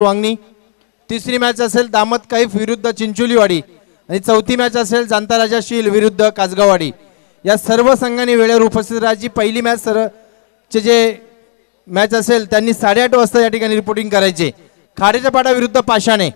वांगणी। तिसरी मॅच असेल दामत कैफ विरुद्ध चिंचोलीवाडी आणि चौथी मॅच असेल जांता राजा शील विरुद्ध कासगाववाडी। या सर्व संघांनी वेळेवर उपस्थित राहायची। पहिली मॅच चे जे मॅच असेल त्यांनी 8:30 वाजता या ठिकाणी रिपोर्टिंग करायचे। खाडेच्या पाडा विरुद्ध पाषाणे।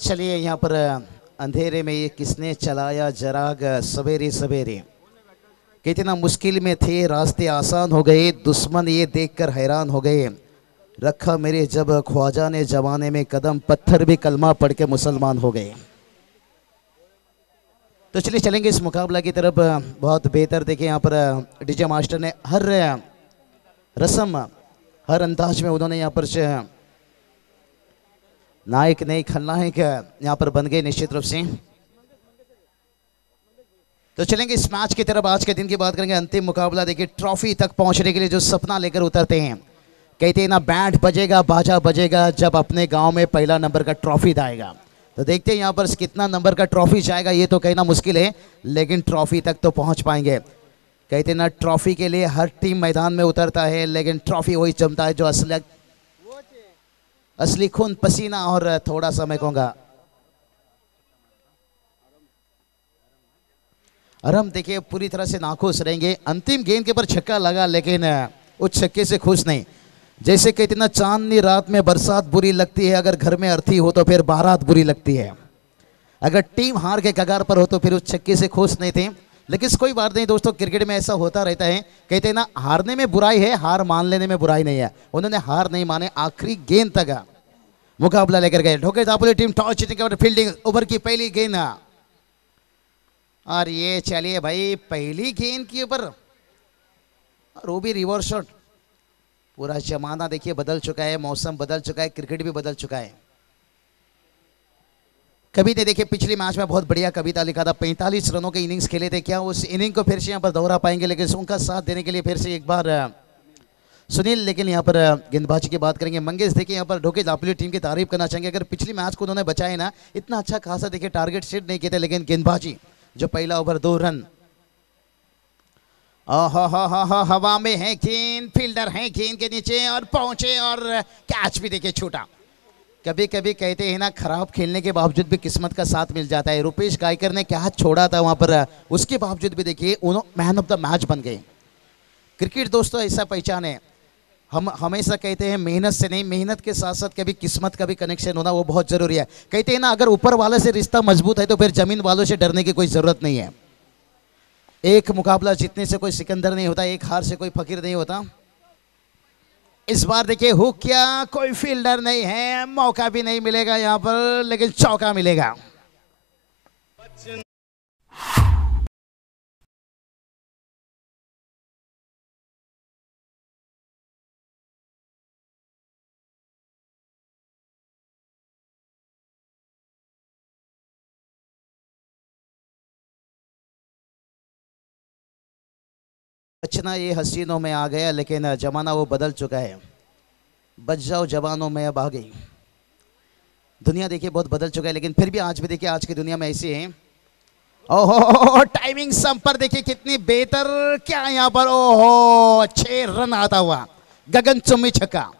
चलिए यहाँ पर अंधेरे में ये किसने चलाया जराग सवेरे सवेरे। कितना मुश्किल में थे रास्ते आसान हो गए, दुश्मन ये देखकर हैरान हो गए। रखा मेरे जब ख्वाजा ने जमाने में कदम, पत्थर भी कलमा पढ़ के मुसलमान हो गए। तो चलिए चलेंगे इस मुकाबला की तरफ। बहुत बेहतर देखें यहाँ पर डीजे मास्टर ने हर रस्म हर अंदाज में उन्होंने यहाँ पर नायक नहीं खलनायक यहाँ पर बन गए निश्चित रूप से। तो चलेंगे इस मैच की तरफ। आज के दिन की बात करेंगे। अंतिम मुकाबला देखिए, ट्रॉफी तक पहुंचने के लिए जो सपना लेकर उतरते हैं। कहते हैं ना, बैंड बजेगा बाजा बजेगा जब अपने गांव में पहला नंबर का ट्रॉफी आएगा। तो देखते हैं यहाँ पर कितना नंबर का ट्रॉफी जाएगा, ये तो कहना मुश्किल है, लेकिन ट्रॉफी तक तो पहुंच पाएंगे। कहते हैं ना, ट्रॉफी के लिए हर टीम मैदान में उतरता है, लेकिन ट्रॉफी वही जमता है जो असली खून पसीना और थोड़ा सा मैं कहूँगा आराम। देखिए पूरी तरह से नाखुश रहेंगे। अंतिम गेंद के ऊपर छक्का लगा, लेकिन उस छक्के से खुश नहीं। जैसे कहते ना, चांदनी रात में बरसात बुरी लगती है, अगर घर में अर्थी हो तो फिर बारात बुरी लगती है। अगर टीम हार के कगार पर हो तो फिर उस छक्के से खुश नहीं थे, लेकिन कोई बात नहीं दोस्तों, क्रिकेट में ऐसा होता रहता है। कहते हैं ना, हारने में बुराई है, हार मान लेने में बुराई नहीं है। उन्होंने हार नहीं माने, आखिरी गेंद तक मुकाबला लेकर गए। ढोके दापोली टीम टॉस जीतने के बाद फील्डिंग, ओवर की पहली गेंद। और ये चलिए भाई, पहली गेंद के ऊपर और वो भी रिवर्स शॉट। पूरा जमाना देखिए बदल चुका है, मौसम बदल चुका है, क्रिकेट भी बदल चुका है। कभी ने देखिए पिछली मैच में बहुत बढ़िया कविता लिखा था, 45 रनों के इनिंग्स खेले थे। क्या उस इनिंग को फिर से यहाँ पर दोहरा पाएंगे? लेकिन उनका साथ देने के लिए फिर से एक बार सुनील। लेकिन यहाँ पर गेंदबाजी की बात करेंगे। मंगेश देखिए यहाँ पर ढोके दापोली टीम की तारीफ करना चाहेंगे। अगर पिछली मैच को उन्होंने बचाए ना, इतना अच्छा खासा देखिए टारगेट सेट नहीं किए थे, लेकिन गेंदबाजी जो पहला ओवर 2 रन। हवा में है गेंद, फील्डर है गेंद के नीचे और पहुंचे और कैच भी देखिए छूटा। कभी कभी कहते हैं ना, खराब खेलने के बावजूद भी किस्मत का साथ मिल जाता है। रुपेश गायकर ने कैच छोड़ा था वहां पर, उसके बावजूद भी देखिए उन्होंने मैन ऑफ द मैच बन गए। क्रिकेट दोस्तों ऐसा पहचान है। हम हमेशा कहते हैं मेहनत से नहीं, मेहनत के साथ साथ कभी किस्मत का भी कनेक्शन होना वो बहुत जरूरी है। कहते हैं ना, अगर ऊपर वाले से रिश्ता मजबूत है तो फिर जमीन वालों से डरने की कोई जरूरत नहीं है। एक मुकाबला जीतने से कोई सिकंदर नहीं होता, एक हार से कोई फकीर नहीं होता। इस बार देखिए हुक किया, कोई फील्डर नहीं है, मौका भी नहीं मिलेगा यहाँ पर, लेकिन चौका मिलेगा। बचना ये हसीनों में आ गया, लेकिन जमाना वो बदल चुका है। बच जाओ जवानों में अब आ गई। दुनिया देखिए बहुत बदल चुका है, लेकिन फिर भी आज भी देखिए आज की दुनिया में ऐसी है ओहो टाइमिंग सम पर देखिए कितनी बेहतर, क्या यहाँ पर ओहो 6 रन आता हुआ गगन चुम्बी छक्का।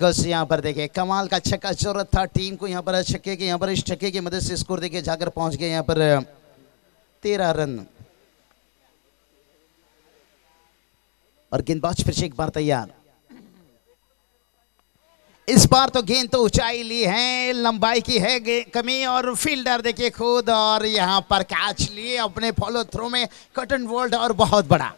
यहाँ पर देखिए कमाल का छक्का जरूरत था टीम को यहाँ पर छक्के के, यहाँ पर इस छक्के की मदद से स्कोर देखिए जाकर पहुंच गए यहाँ पर 13 रन। और गेंदबाज फिर से एक बार तैयार। इस बार तो गेंद तो ऊंचाई ली है, लंबाई की है कमी और फील्डर देखिए खुद, और यहाँ पर कैच लिए अपने फॉलो थ्रो में कटन वोल्ड और बहुत बड़ा।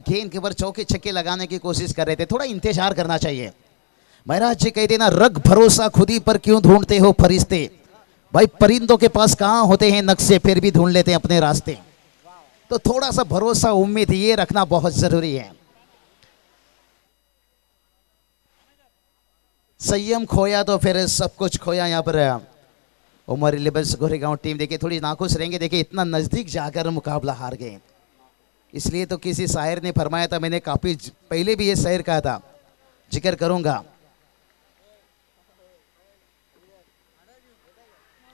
गेंद के ऊपर चौके छक्के लगाने की कोशिश कर रहे थे, थोड़ा इंतजार करना चाहिए। महाराज जी कहते ना, रग भरोसा खुदी पर क्यों ढूंढते हो फरिश्ते, भाई परिंदों के पास कहां होते हैं नक्शे, फिर भी ढूंढ लेते हैं अपने रास्ते। तो थोड़ा सा भरोसा उम्मीद ये रखना बहुत जरूरी है। संयम खोया तो फिर सब कुछ खोया। यहाँ पर उमर इलेबल्स गोरेगांव टीम देखिए थोड़ी नाखुश रहेंगे, देखिए इतना नजदीक जाकर मुकाबला हार गए। इसलिए तो किसी शायर ने फरमाया था, मैंने काफी पहले भी ये शायर कहा था, जिक्र करूंगा।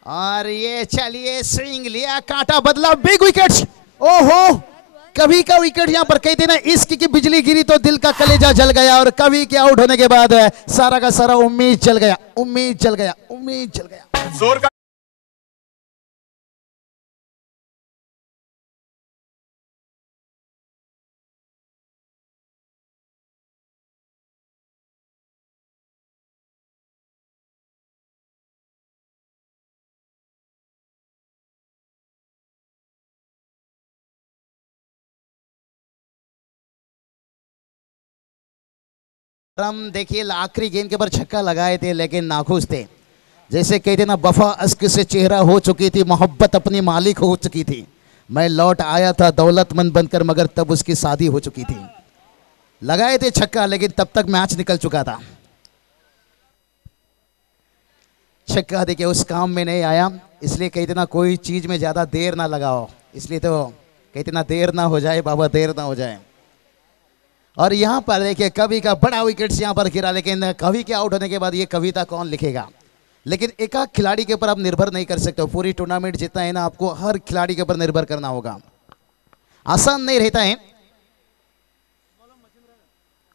और ये चलिए स्विंग लिया, कांटा बदला, बिग विकेट। ओहो कभी का विकेट यहाँ पर कहते ना, इश्क की बिजली गिरी तो दिल का कलेजा जल गया, और कभी के आउट होने के बाद सारा का सारा उम्मीद जल गया, उम्मीद जल गया, उम्मीद जल गया। जोर का हम देखिए आखिरी गेंद के ऊपर छक्का लगाए थे, लेकिन नाखुश थे। जैसे कहते ना, वफा अश्क से चेहरा हो चुकी थी, मोहब्बत अपनी मालिक हो चुकी थी। मैं लौट आया था दौलतमंद बनकर, मगर तब उसकी शादी हो चुकी थी। लगाए थे छक्का, लेकिन तब तक मैच निकल चुका था। छक्का देखिए उस काम में नहीं आया, इसलिए कहते ना कोई चीज में ज्यादा देर ना लगाओ, इसलिए तो कहते ना देर ना हो जाए बाबा, देर ना हो जाए। और यहाँ पर देखिए कवि का बड़ा विकेट यहाँ पर गिरा, लेकिन कवि के आउट होने के बाद ये कविता कौन लिखेगा। लेकिन एक खिलाड़ी के ऊपर आप निर्भर नहीं कर सकते हो, पूरी टूर्नामेंट जितना है ना, आपको हर खिलाड़ी के ऊपर निर्भर करना होगा, आसान नहीं रहता है।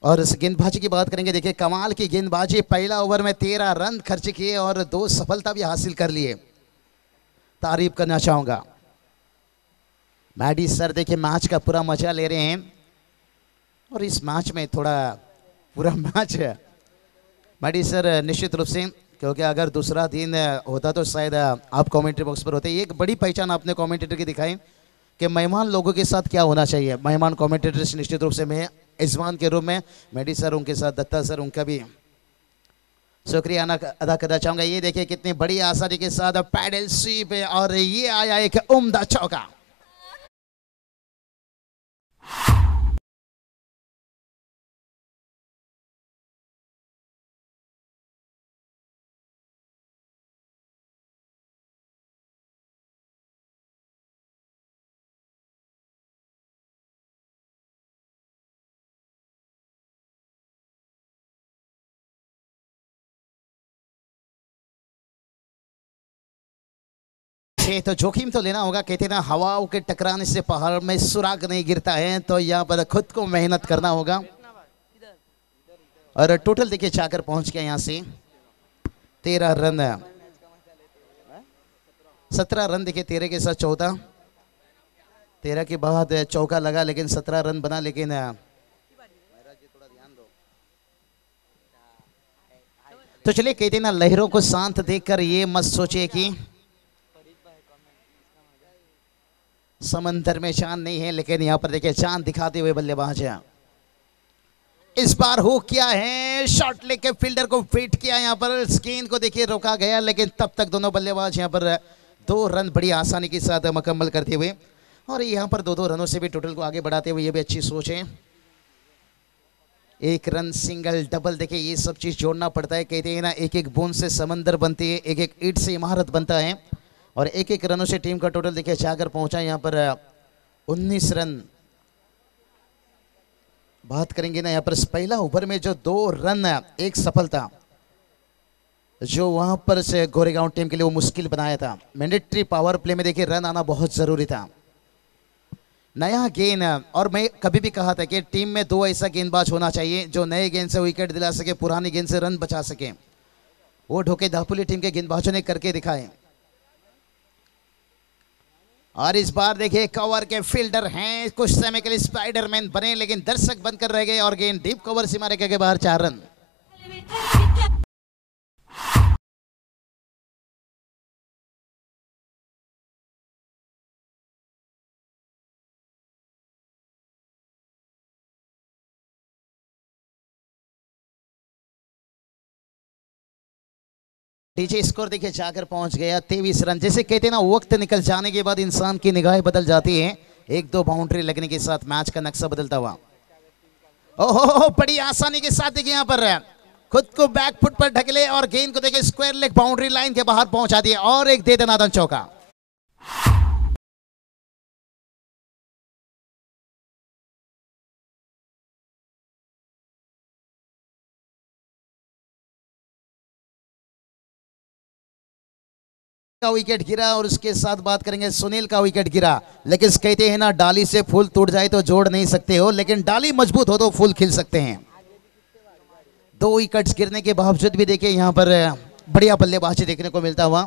और इस गेंदबाजी की बात करेंगे, देखिए कमाल की गेंदबाजी, पहला ओवर में 13 रन खर्च किए और 2 सफलता भी हासिल कर लिए, तारीफ करना चाहूंगा। मैडी सर देखिए मैच का पूरा मजा ले रहे हैं, और इस मैच में थोड़ा पूरा मैच मैडी सर निश्चित रूप से, क्योंकि अगर दूसरा दिन होता तो शायद आप कमेंट्री बॉक्स पर होते। ये एक बड़ी पहचान आपने कमेंटेटर की दिखाई कि मेहमान लोगों के साथ क्या होना चाहिए। मेहमान कमेंटेटर निश्चित रूप से मैं इजमान के रूप में मैडी सर, उनके साथ दत्ता सर, उनका भी शुक्रिया अदा करना चाहूंगा। ये देखिए कितनी बड़ी आसानी के साथ पैडल स्वीप, और ये आया एक उम्दा चौका। तो जोखिम तो लेना होगा, कहते ना हवाओं के टकराने से पहाड़ में सुराग नहीं गिरता है, तो यहाँ पर खुद को मेहनत करना होगा। और टोटल देखिए जाकर पहुंच गया यहाँ से 13 रन, 17 रन देखिए, 13 के साथ 14, 13 के बाद चौका लगा, लेकिन 17 रन बना। लेकिन तो चलिए कहते ना, लहरों को शांत देखकर ये मत सोचे कि समंदर में चांद नहीं है, लेकिन यहाँ पर देखिए चांद दिखाते हुए बल्लेबाज है। इस बार हो क्या है, शॉट लेके फील्डर को फिट किया, यहाँ पर स्किन को देखिए रोका गया, लेकिन तब तक दोनों बल्लेबाज यहाँ पर 2 रन बड़ी आसानी के साथ मुकम्मल करते हुए, और यहाँ पर 2-2 रनों से भी टोटल को आगे बढ़ाते हुए, ये भी अच्छी सोच है। 1 रन, सिंगल, डबल, देखिए ये सब चीज जोड़ना पड़ता है। कहते हैं ना, एक एक बूंद से समंदर बनती है, एक एक ईंट से इमारत बनता है, और एक एक रनों से टीम का टोटल देखिए जाकर पहुंचा यहाँ पर 19 रन। बात करेंगे ना यहाँ पर पहला ओवर में जो 2 रन, एक सफलता जो वहां पर से गोरेगांव टीम के लिए वो मुश्किल बनाया था। मैंडेटरी पावर प्ले में देखिए रन आना बहुत जरूरी था। नया गेंद, और मैं कभी भी कहा था कि टीम में 2 ऐसा गेंदबाज होना चाहिए जो नए गेंद से विकेट दिला सके, पुरानी गेंद से रन बचा सके। वो ढोके दापुली टीम के गेंदबाजों ने करके दिखाए। और इस बार देखिए कवर के फील्डर हैं, कुछ समय के लिए स्पाइडरमैन बने, लेकिन दर्शक बनकर रह गए और गेंद डीप कवर सीमा रेखा के बाहर 4 रन। नीचे स्कोर देखिए जाकर पहुंच गया 23 रन। जैसे कहते हैं ना, वक्त निकल जाने के बाद इंसान की निगाहें बदल जाती हैं। 1-2 बाउंड्री लगने के साथ मैच का नक्शा बदलता हुआ। ओहो, बड़ी आसानी के साथ देखिए यहाँ पर खुद को बैक फुट पर ढकले और गेंद को देखिए स्क्वायर लेग बाउंड्री लाइन के बाहर पहुंचा दिया, और एक दे दनादन चौका। का विकेट गिरा, और उसके साथ बात करेंगे सुनील का विकेट गिरा। लेकिन कहते हैं ना, डाली से फूल टूट जाए तो जोड़ नहीं सकते हो, लेकिन डाली मजबूत हो तो फूल खिल सकते हैं। 2 विकेट्स गिरने के बावजूद भी देखिए यहाँ पर बढ़िया बल्लेबाजी देखने को मिलता हुआ।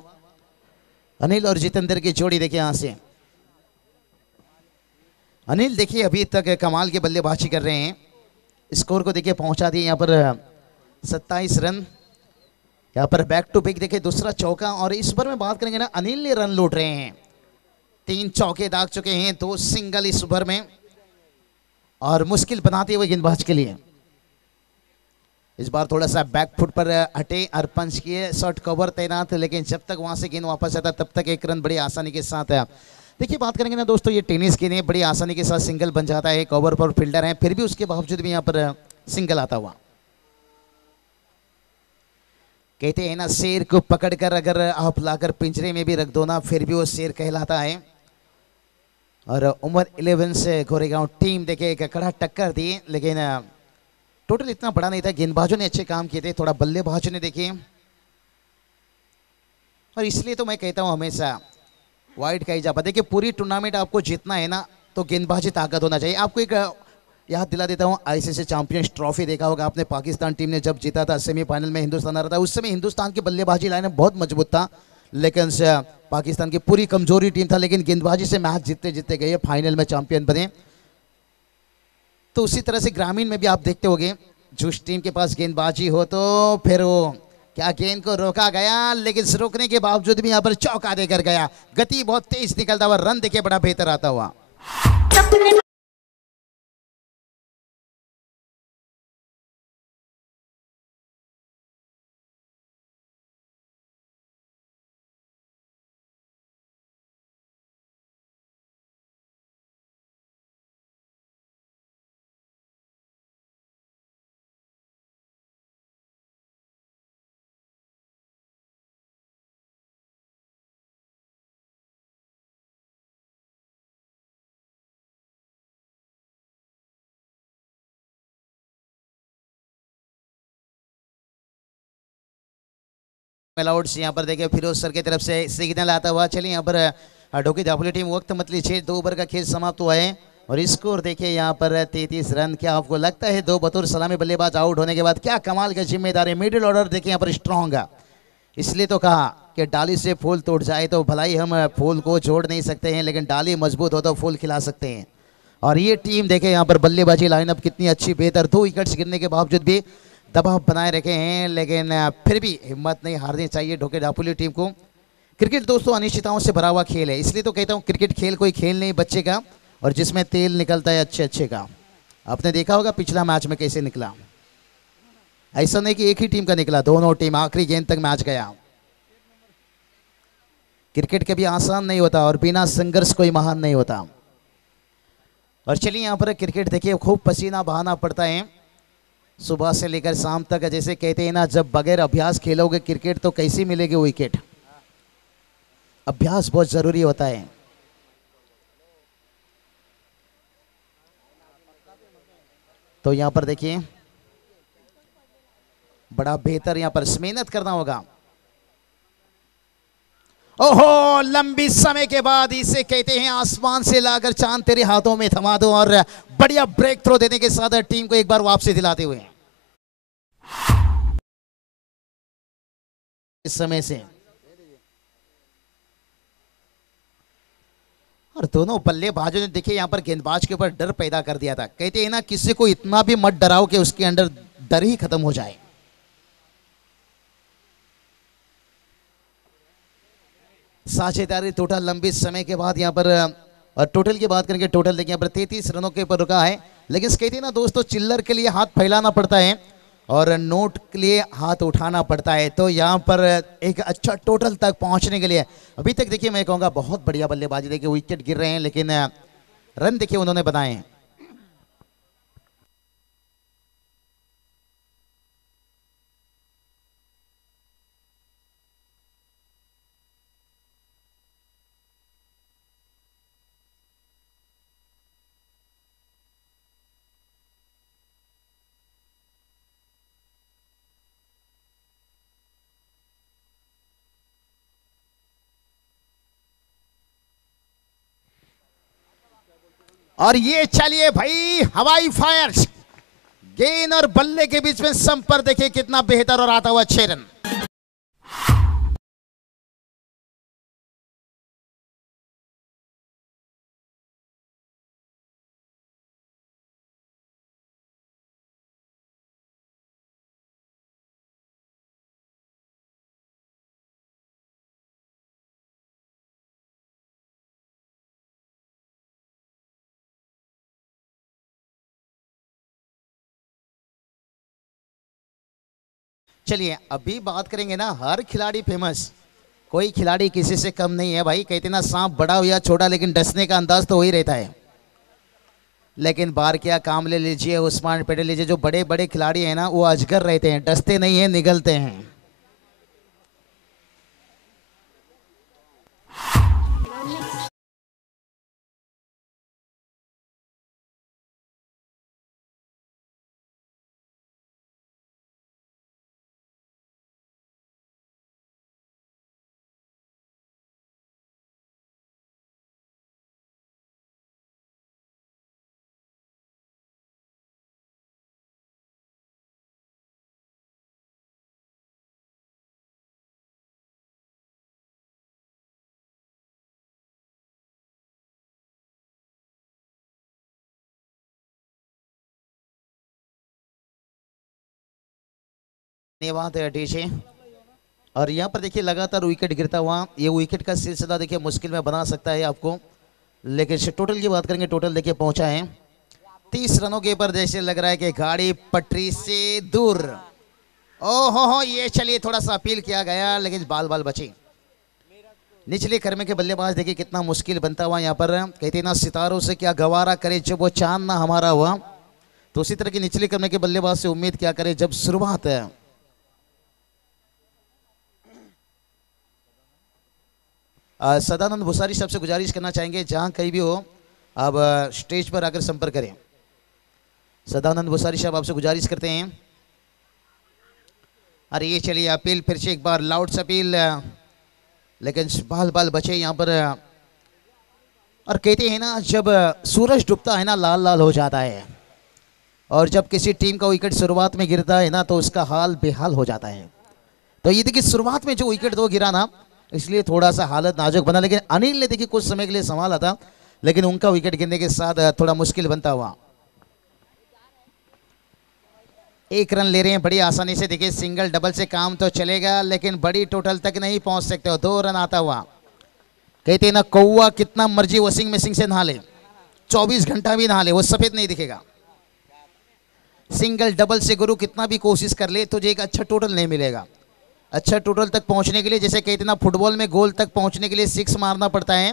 अनिल और जितेंद्र की जोड़ी देखिए यहाँ से। अनिल देखिए अभी तक कमाल की बल्लेबाजी कर रहे हैं। स्कोर को देखिए पहुंचा दिए यहाँ पर 27 रन। यहाँ पर बैक टू बैक देखिए दूसरा चौका, और इस बार में बात करेंगे ना, अनिल ने रन लूट रहे हैं। 3 चौके दाग चुके हैं, 2 सिंगल इस ओवर में, और मुश्किल बनाते हुए गेंदबाज के लिए। इस बार थोड़ा सा बैक फुट पर हटे और पंच किए, शॉर्ट कवर तैनात, लेकिन जब तक वहां से गेंद वापस आता तब तक 1 रन बड़ी आसानी के साथ है। देखिए बात करेंगे ना दोस्तों, ये टेनिस गेंद है, बड़ी आसानी के साथ सिंगल बन जाता है। कवर पर फील्डर है, फिर भी उसके बावजूद भी यहाँ पर सिंगल आता हुआ। कहते हैं ना, शेर को पकड़कर अगर आप लाकर पिंजरे में भी रख दो ना, फिर भी वो शेर कहलाता है। और उम्र 11 से गोरेगांव टीम देखे एक कड़ा टक्कर दी, लेकिन टोटल इतना बड़ा नहीं था। गेंदबाजों ने अच्छे काम किए थे, थोड़ा बल्लेबाजों ने देखिए, और इसलिए तो मैं कहता हूं हमेशा वाइड का ही जापा। देखिए पूरी टूर्नामेंट आपको जीतना है ना, तो गेंदबाजी ताकत होना चाहिए। आपको एक याद दिला देता हूं, आईसीसी चैंपियंस ट्रॉफी देखा होगा आपने, पाकिस्तान टीम ने जब जीता था, सेमीफाइनल में हिंदुस्तान आ रहा था। उस समय हिंदुस्तान की बल्लेबाजी लाइन बहुत मजबूत था, लेकिन पाकिस्तान की पूरी कमजोरी टीम था, लेकिन गेंदबाजी से मैच जीतते जीतते गए, फाइनल में चैंपियन बने। तो उसी तरह से ग्रामीण में भी आप देखते होंगे, जिस टीम के पास गेंदबाजी हो तो फिर वो क्या गेंद को रोका गया, लेकिन रोकने के बावजूद भी यहाँ पर चौका देकर गया। गति बहुत तेज निकलता हुआ, रन देखिए बड़ा बेहतर आता हुआ। मेलाउड्स यहाँ पर देखिए फिरोज सर की तरफ से सिग्नल आता हुआ। चलिए यहाँ पर ढोकी दापुली टीम वक्त मत लीजिए, 2 ओवर का खेल समाप्त हुआ है, और स्कोर देखिए यहाँ पर 33 रन। क्या आपको लगता है 2 बतौर सलामी बल्लेबाज आउट होने के बाद क्या कमाल की जिम्मेदारी। मिडिल ऑर्डर देखिए यहाँ पर स्ट्रॉन्ग है, इसलिए तो कहा कि डाली से फूल टूट जाए तो भलाई हम फूल को जोड़ नहीं सकते हैं, लेकिन डाली मजबूत हो तो फूल खिला सकते हैं। और ये टीम देखे यहाँ पर बल्लेबाजी लाइनअप कितनी अच्छी बेहतर, 2 विकेट्स गिरने के बावजूद भी दबाव बनाए रखे हैं, लेकिन फिर भी हिम्मत नहीं हारनी चाहिए ढोके दापुली टीम को। क्रिकेट दोस्तों अनिश्चितताओं से भरा हुआ खेल है, इसलिए तो कहता हूँ क्रिकेट खेल कोई खेल नहीं बच्चे का, और जिसमें तेल निकलता है अच्छे अच्छे का। आपने देखा होगा पिछला मैच में कैसे निकला, ऐसा नहीं कि एक ही टीम का निकला, दोनों टीम आखिरी गेंद तक मैच गया। क्रिकेट कभी आसान नहीं होता और बिना संघर्ष कोई महान नहीं होता। और चलिए यहाँ पर क्रिकेट देखिए, खूब पसीना बहाना पड़ता है सुबह से लेकर शाम तक। जैसे कहते हैं ना, जब बगैर अभ्यास खेलोगे क्रिकेट तो कैसी मिलेगी विकेट। अभ्यास बहुत जरूरी होता है। तो यहाँ पर देखिए बड़ा बेहतर यहाँ पर मेहनत करना होगा। ओहो, लंबी समय के बाद इसे कहते हैं आसमान से लाकर चांद तेरे हाथों में थमा दो, और बढ़िया ब्रेक थ्रो देने के साथ टीम को एक बार वापसी दिलाते हुए इस समय से। और दोनों बल्लेबाजों ने देखिए यहाँ पर गेंदबाज के ऊपर डर पैदा कर दिया था। कहते हैं ना, किसी को इतना भी मत डराओ कि उसके अंदर डर ही खत्म हो जाए। साझेदारी टोटल लंबे समय के बाद यहाँ पर, और टोटल की बात करेंगे, टोटल देखिए यहाँ पर 33 रनों के ऊपर रुका है। लेकिन कहते हैं ना दोस्तों, चिल्लर के लिए हाथ फैलाना पड़ता है और नोट के लिए हाथ उठाना पड़ता है। तो यहाँ पर एक अच्छा टोटल तक पहुंचने के लिए अभी तक देखिए मैं कहूँगा बहुत बढ़िया बल्लेबाजी। देखिए विकेट गिर रहे हैं लेकिन रन देखिए उन्होंने बनाए हैं। और ये चलिए भाई, हवाई फायर, गेंद और बल्ले के बीच में संपर्क देखिए कितना बेहतर, और आता हुआ 6 रन। चलिए अभी बात करेंगे ना, हर खिलाड़ी फेमस, कोई खिलाड़ी किसी से कम नहीं है भाई। कहते ना, सांप बड़ा हो या छोटा लेकिन डसने का अंदाज तो वही रहता है। लेकिन बार क्या काम ले लीजिए, उस्मान पटेल लीजिए, जो बड़े बड़े खिलाड़ी हैं ना, वो अजगर रहते हैं, डसते नहीं हैं, निगलते हैं। धन्यवाद डीजे। और यहाँ पर देखिए लगातार विकेट गिरता हुआ, ये विकेट का सिलसिला देखिए मुश्किल में बना सकता है आपको। लेकिन टोटल की बात करेंगे, टोटल देखिए पहुंचा है 30 रनों के ऊपर। जैसे लग रहा है कि गाड़ी पटरी से दूर। ओहो हो, ये चलिए थोड़ा सा अपील किया गया लेकिन बाल बाल बचे। निचले कर्मे के बल्लेबाज देखिए कितना मुश्किल बनता हुआ यहाँ पर। कहते ना, सितारों से क्या गवारा करे जब वो चांद ना हमारा हुआ। तो उसी तरह की निचले कर्मे के बल्लेबाज से उम्मीद क्या करे जब शुरुआत है। सदानंद भुसारी साहब से गुजारिश करना चाहेंगे, जहां कहीं भी हो आप स्टेज पर आकर संपर्क करें। सदानंद भुसारी साहब आपसे गुजारिश करते हैं। अरे ये चलिए अपील फिर से एक बार लाउड से अपील, लेकिन बाल बाल बचे यहाँ पर। और कहते हैं ना, जब सूरज डूबता है ना, लाल लाल हो जाता है, और जब किसी टीम का विकेट शुरुआत में गिरता है ना, तो उसका हाल बेहाल हो जाता है। तो ये देखिए शुरुआत में जो विकेट 2 गिरा ना, इसलिए थोड़ा सा हालत नाजुक बना। लेकिन अनिल ने देखिए कुछ समय के लिए संभाला था, लेकिन उनका विकेट गिरने के साथ थोड़ा मुश्किल बनता हुआ। 1 रन ले रहे हैं बड़ी आसानी से। देखिए सिंगल डबल से काम तो चलेगा, लेकिन बड़ी टोटल तक नहीं पहुंच सकते हो। 2 रन आता हुआ। कहते हैं ना, कौवा कितना मर्जी वॉशिंग मशीन से नहा ले, 24 घंटा भी नहा ले, वो सफेद नहीं दिखेगा। सिंगल डबल से गुरु कितना भी कोशिश कर ले तुझे एक अच्छा टोटल नहीं मिलेगा। अच्छा टोटल तक पहुंचने के लिए जैसे कहते ना फुटबॉल में गोल तक पहुंचने के लिए सिक्स मारना पड़ता है,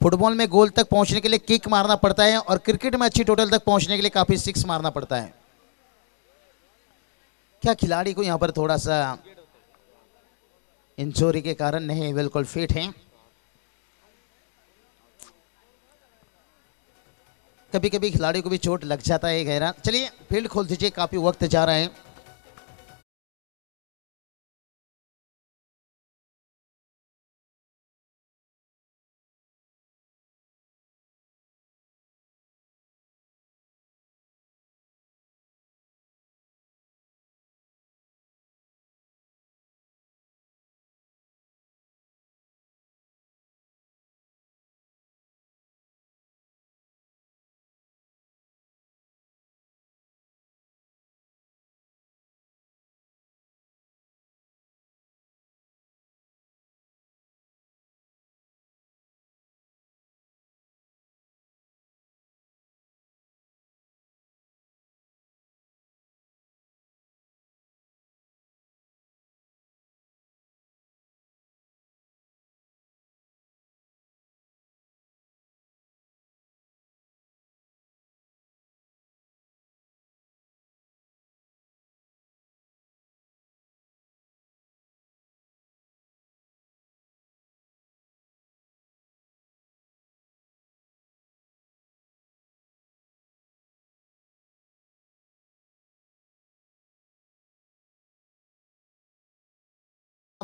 फुटबॉल में गोल तक पहुंचने के लिए किक मारना पड़ता है, और क्रिकेट में अच्छी टोटल तक पहुंचने के लिए काफी सिक्स मारना पड़ता है। क्या खिलाड़ी को यहां पर थोड़ा सा इंजरी के कारण नहीं, बिल्कुल फिट हैं। कभी कभी खिलाड़ी को भी चोट लग जाता है गहरा। चलिए फील्ड खोल दीजिए, काफी वक्त जा रहा है।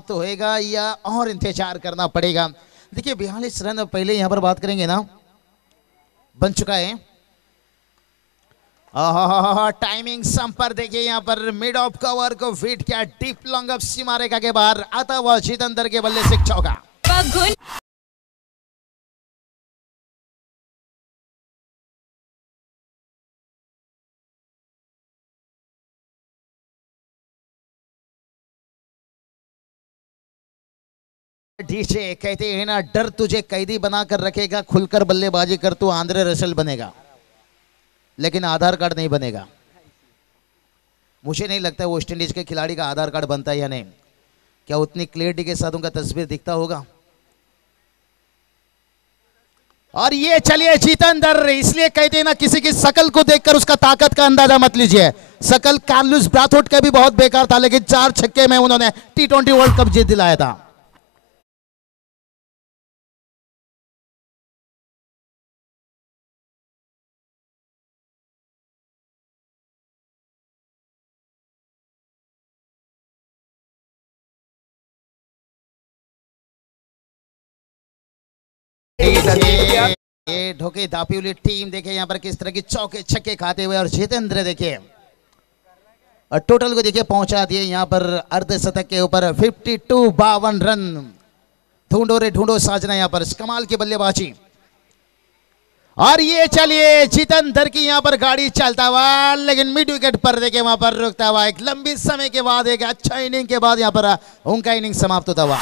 तो होएगा या और इंतजार करना पड़ेगा। देखिए 42 रन पहले यहां पर बात करेंगे ना, बन चुका है। टाइमिंग सम पर देखिए यहां पर मिड ऑफ कवर को फिट किया, डीप लॉन्ग अप सीमा रेखा के बाहर आता हुआ जितेंद्र के बल्ले से चौका। डीजे कहते हैं ना, डर तुझे कैदी बनाकर रखेगा, खुलकर बल्लेबाजी कर तू आंद्रे रसल बनेगा, लेकिन आधार कार्ड नहीं बनेगा। मुझे नहीं लगता वेस्ट इंडीज के खिलाड़ी का आधार कार्ड बनता है या नहीं। क्या उतनी क्लियरिटी के साथ उनका तस्वीर दिखता होगा? और ये चलिए जितेंद्र, इसलिए कहते हैं ना किसी की शकल को देखकर उसका ताकत का अंदाजा मत लीजिए। शकल कार्लोस ब्राथवाइट का भी बहुत बेकार था, लेकिन 4 छक्के में उन्होंने T20 वर्ल्ड कप जीत दिलाया था। ये ढोके दापीवली टीम देखिए यहाँ पर किस तरह की चौके छक्के खाते हुए, और जितेंद्र देखिए और टोटल को देखिए पहुंचा दिए यहाँ पर अर्धशतक के ऊपर 52 रन। ढूंढो रे ढूंढो साजना यहाँ पर कमाल की बल्लेबाजी। और ये चलिए जितेंद्र की यहाँ पर गाड़ी चलता हुआ, लेकिन मिड विकेट पर देखिए वहां पर रुकता हुआ। एक लंबी समय के बाद, एक अच्छा इनिंग के बाद यहाँ पर उनका इनिंग समाप्त होता हुआ।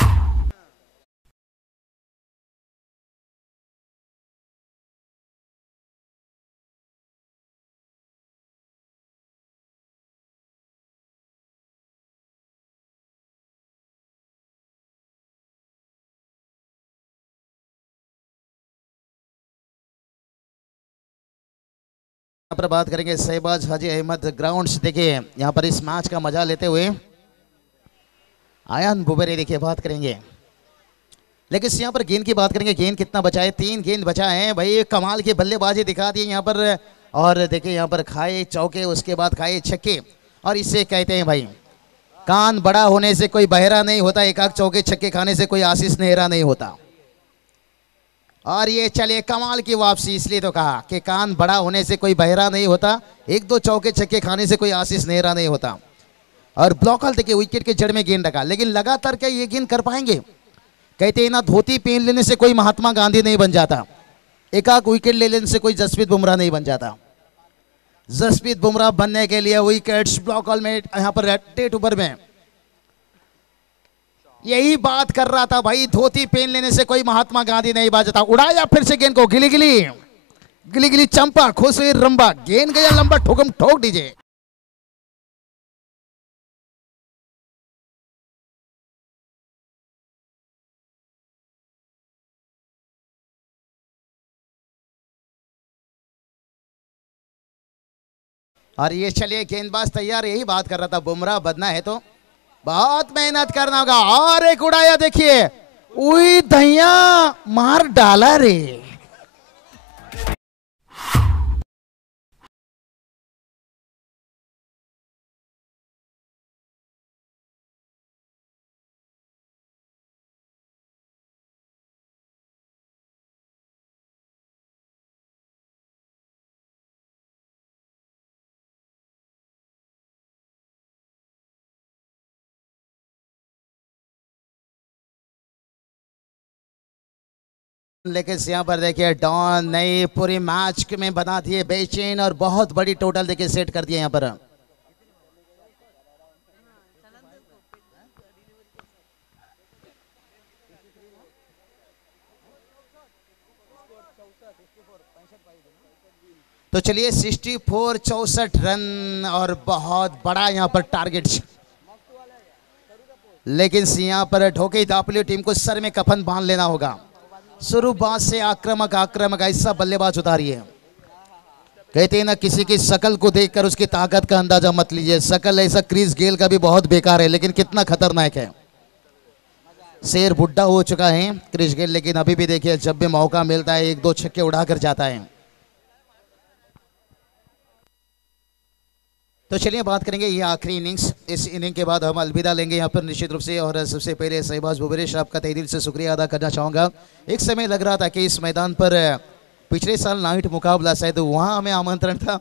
यहाँ पर बात करेंगे शहबाज हाजी अहमद ग्राउंड से। देखिए यहाँ पर इस मैच का मजा लेते हुए आयान बुबेरे देखिए बात करेंगे। लेकिन यहाँ पर गेंद की बात करेंगे, गेंद कितना बचा है? 3 गेंद बचा है भाई। कमाल की बल्लेबाजी दिखा दी यहाँ पर। और देखिए यहाँ पर खाए चौके, उसके बाद खाए छक्के। और इससे कहते हैं भाई, कान बड़ा होने से कोई बहरा नहीं होता, एक आध चौके छक्के खाने से कोई आशीष नेहरा नहीं होता। और ये चले कमाल की वापसी, इसलिए तो कहा कि कान बड़ा होने से कोई बहरा नहीं होता, 1-2 चौके छक्के खाने से कोई आशीष नेहरा नहीं होता। और ब्लॉकल देखिए विकेट के जड़ में गेंद रखा, लेकिन लगातार क्या ये गेंद कर पाएंगे? कहते हैं ना, धोती पहन लेने से कोई महात्मा गांधी नहीं बन जाता, एकाक विकेट ले लेने से कोई जसप्रीत बुमराह नहीं बन जाता। जसप्रीत बुमराह बनने के लिए विकेट्स ब्लॉकल में यहाँ पर डेट ओवर में यही बात कर रहा था भाई, धोती पहन लेने से कोई महात्मा गांधी नहीं बन जाता। उड़ाया फिर से गेंद को, गिली गिली गिली गिली चंपा, खुश हुई रंबा, गेंद गया लंबा, ठोकम ठोक दीजिए। और ये चलिए गेंदबाज तैयार, यही बात कर रहा था, बुमराह बदना है तो बहुत मेहनत करना होगा। और एक उड़ाया देखिए, उई दहिया मार डाला रे। लेकिन यहाँ पर देखिए डॉन नई पूरी मैच में बना दिए बेचैन और बहुत बड़ी टोटल देखिए सेट कर दिया यहाँ पर। तो चलिए 64 64 रन और बहुत बड़ा यहाँ पर टारगेट। लेकिन यहाँ पर ढोके दापली टीम को सर में कफन बांध लेना होगा। शुरुआत से आक्रामक आक्रामक ऐसा बल्लेबाज उतारिए। कहते हैं ना, किसी की शकल को देखकर उसकी ताकत का अंदाजा मत लीजिए। शकल ऐसा क्रिस गेल का भी बहुत बेकार है, लेकिन कितना खतरनाक है। शेर बुढ़ा हो चुका है क्रिस गेल, लेकिन अभी भी देखिए जब भी मौका मिलता है एक दो छक्के उड़ाकर जाता है। तो चलिए बात करेंगे ये आखिरी इनिंग्स। इस इनिंग के बाद हम अलविदा लेंगे यहाँ पर निश्चित रूप से। और सबसे पहले शहबाज बुबरेश आपका तहे दिल से शुक्रिया अदा करना चाहूँगा। एक समय लग रहा था कि इस मैदान पर पिछले साल नाइट मुकाबला शायद वहाँ हमें आमंत्रण था,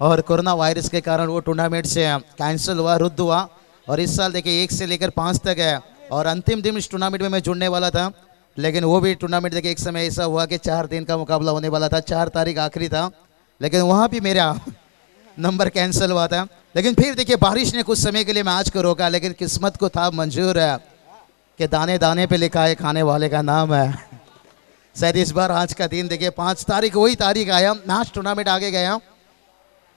और कोरोना वायरस के कारण वो टूर्नामेंट से कैंसिल हुआ, रद्द हुआ। और इस साल देखिए 1 से लेकर 5 तक है, और अंतिम दिन इस टूर्नामेंट में मैं जुड़ने वाला था, लेकिन वो भी टूर्नामेंट देखिए एक समय ऐसा हुआ कि 4 दिन का मुकाबला होने वाला था। 4 तारीख आखिरी था, लेकिन वहाँ भी मेरा नंबर कैंसिल हुआ था। लेकिन फिर देखिए बारिश ने कुछ समय के लिए मैच को रोका, लेकिन किस्मत को था मंजूर है कि दाने दाने पे लिखा है खाने वाले का नाम है। शायद इस बार आज का दिन देखिए 5 तारीख वही तारीख आया, मैच टूर्नामेंट आगे गया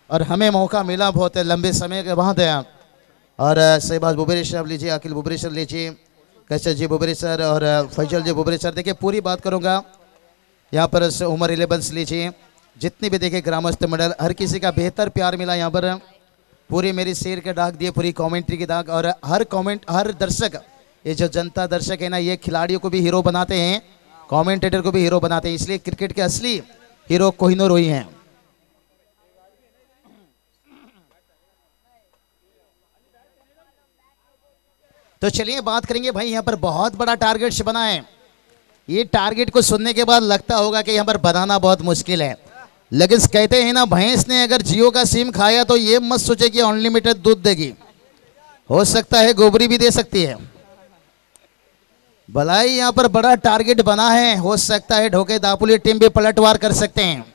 और हमें मौका मिला बहुत लंबे समय के बाद है। और शहबाज बुबरेश साहब लीजिए, अखिल बुबरेश सर लीजिए, कैसर जी बुबरेश सर और फैजल जी बुबरेश सर। देखिए पूरी बात करूँगा यहाँ पर उमर 11 लीजिए, जितनी भी देखे ग्रामस्थ मंडल, हर किसी का बेहतर प्यार मिला यहाँ पर। पूरी मेरी शेर के दाग दिए, पूरी कमेंट्री के दाग, और हर कमेंट हर दर्शक, ये जो जनता दर्शक है ना, ये खिलाड़ियों को भी हीरो बनाते हैं, कमेंटेटर को भी हीरो बनाते हैं। इसलिए क्रिकेट के असली हीरो कोहिनूर ही हैं। तो चलिए बात करेंगे भाई, यहाँ पर बहुत बड़ा टारगेट बना है। ये टारगेट को सुनने के बाद लगता होगा कि यहाँ पर बनाना बहुत मुश्किल है, लेकिन कहते हैं ना, भैंस ने अगर जियो का सिम खाया तो ये मत सोचे कि अनलिमिटेड दूध देगी, हो सकता है गोबरी भी दे सकती है। भलाई यहाँ पर बड़ा टारगेट बना है, हो सकता है ढोके दापुली टीम भी पलटवार कर सकते हैं।